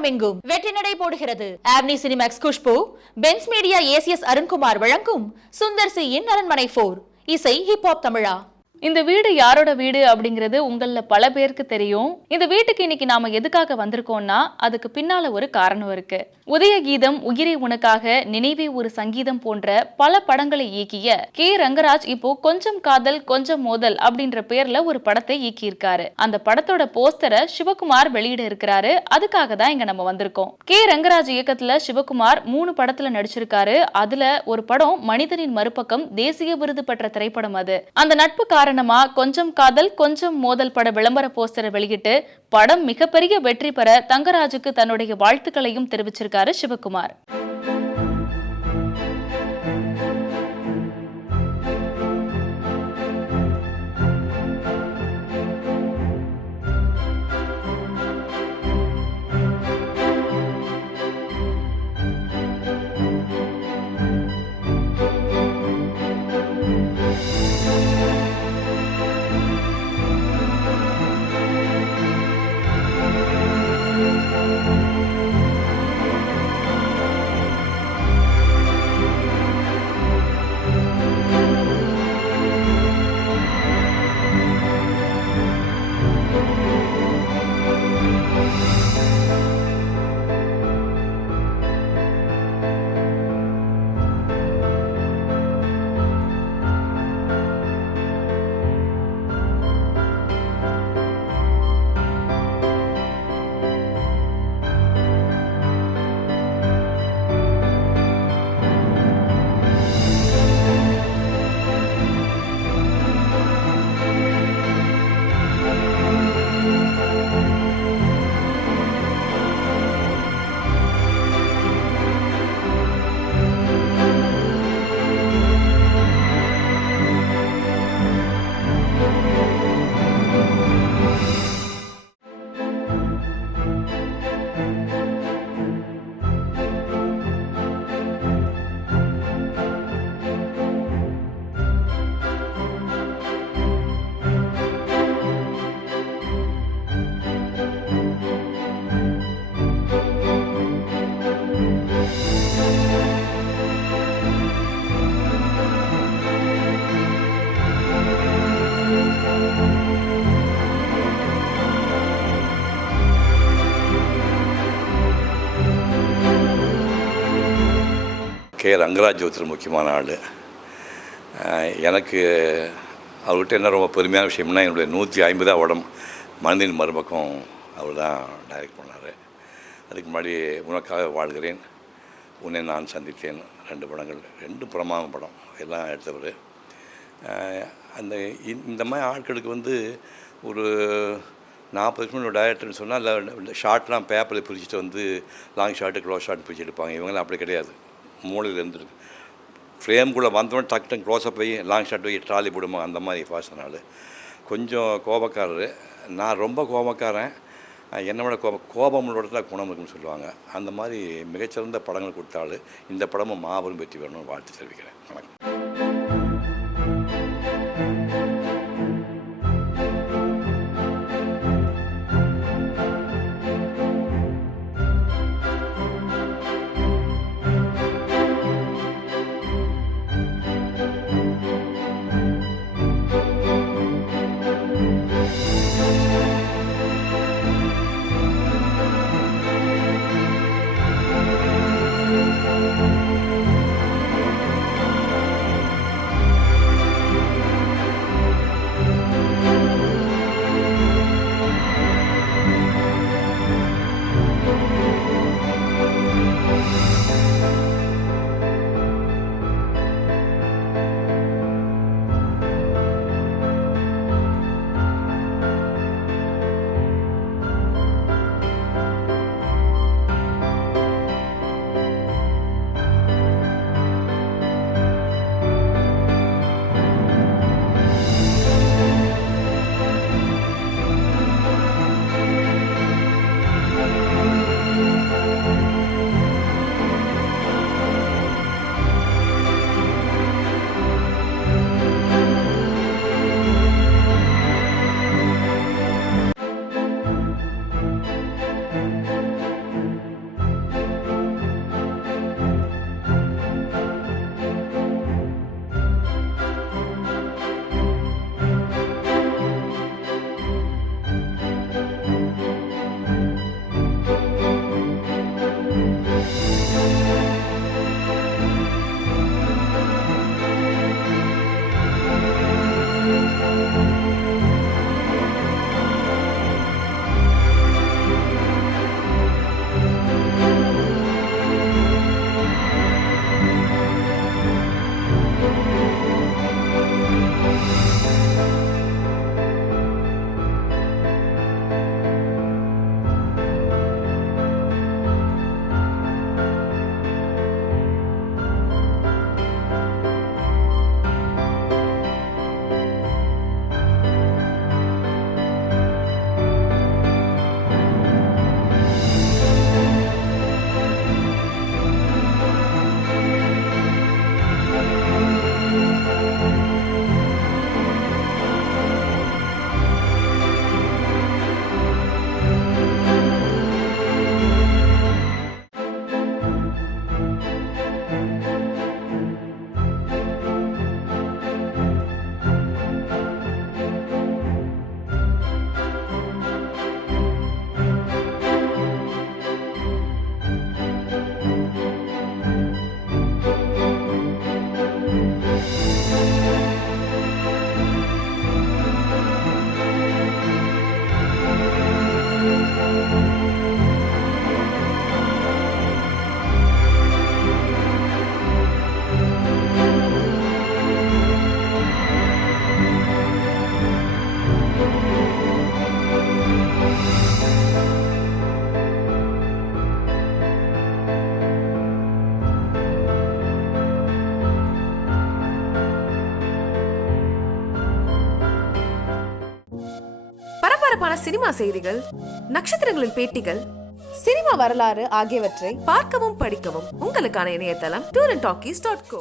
தமிழகம் எங்கும் வெற்றி நடை போடுகிறது. Omni Cinemax Khushbu, Benz media ACS Arunkumar வழங்கும் சுந்தர் சியின் அரண்மனை 4 இசை ஹிப்ஹாப் தமிழா. இந்த வீடு யாரோட வீடு அப்படிங்கிறது உங்கள பல பேருக்கு தெரியும். இந்த வீட்டுக்கு இன்னைக்கு நாம எதுக்காக வந்திருக்கோம்னா அதுக்கு பின்னால ஒரு காரணம் இருக்கு. உதய கீதம், உயிரை உனக்காக, நினைவே ஒரு சங்கீதம் போன்ற பல படங்களை இயக்கிய கே ரங்கராஜ் இப்போ கொஞ்சம் காதல் கொஞ்சம் மோதல் அப்படின்ற பேர்ல ஒரு படத்தை இயக்கியிருக்காரு. அந்த படத்தோட போஸ்டரை சிவகுமார் வெளியிட இருக்கிறாரு. அதுக்காக தான் இங்க நம்ம வந்திருக்கோம். கே ரங்கராஜ் இயக்கத்துல சிவகுமார் 3 படத்துல நடிச்சிருக்காரு. அதுல ஒரு படம் மனிதனின் மறுபக்கம் தேசிய விருது பெற்ற திரைப்படம். அது அந்த நட்பு காரணமா கொஞ்சம் காதல் கொஞ்சம் மோதல் பட விளம்பர போஸ்டரை வெளியிட்டு படம் மிகப்பெரிய வெற்றி பெற தங்கராஜுக்கு தன்னுடைய வாழ்த்துக்களையும் தெரிவிச்சிருக்காரு சிவகுமார். கே ரங்கராஜ் ஒருத்தர் முக்கியமான ஆள். எனக்கு அவர்கிட்ட என்ன ரொம்ப பெருமையான விஷயம்னா என்னுடைய 150 படம் மனதின் மறுபக்கம் அவர் தான் டைரக்ட் பண்ணார். அதுக்கு முன்னாடி உனக்காக வாழ்கிறேன், உன்னை நான் சந்தித்தேன் 2 படங்கள், 2 பிரமாத படம் எல்லாம் எடுத்தவர். அந்த இந்த மாதிரி ஆட்களுக்கு ஒரு 40 வருஷம் டைரக்டர்னு சொன்னால் இல்லை ஷார்ட்லாம் பேப்பரில் பிரிச்சுட்டு லாங் ஷார்ட்டு க்ளோஸ் ஷார்ட் பிரிச்சு எடுப்பாங்க. இவங்களாம் அப்படி கிடையாது. மூளையில் இருந்துருக்கு ஃப்ரேம்குள்ளே வந்தோடனே டக்கு க்ளோஸ்அப் போய் லாங் ஷாட் போய் ட்ராலி போடுமா அந்த மாதிரி ஃபாஸ்ட் நாள். கொஞ்சம் கோபக்காரர். நான் ரொம்ப கோபக்காரன். என்னோட கோபம் இடத்துல குணம் இருக்குன்னு சொல்லுவாங்க. அந்த மாதிரி மிகச்சிறந்த படங்கள் கொடுத்தாலும் இந்த படமும் மாபெரும் வெற்றி பெறணும்னு வாழ்த்து தெரிவிக்கிறேன். வணக்கம். பரபரப்பான சினிமா செய்திகள், நட்சத்திரங்களின் பேட்டிகள், சினிமா வரலாறு ஆகியவற்றை பார்க்கவும் படிக்கவும் உங்களுக்கான இணையதளம் tourantalkies.co.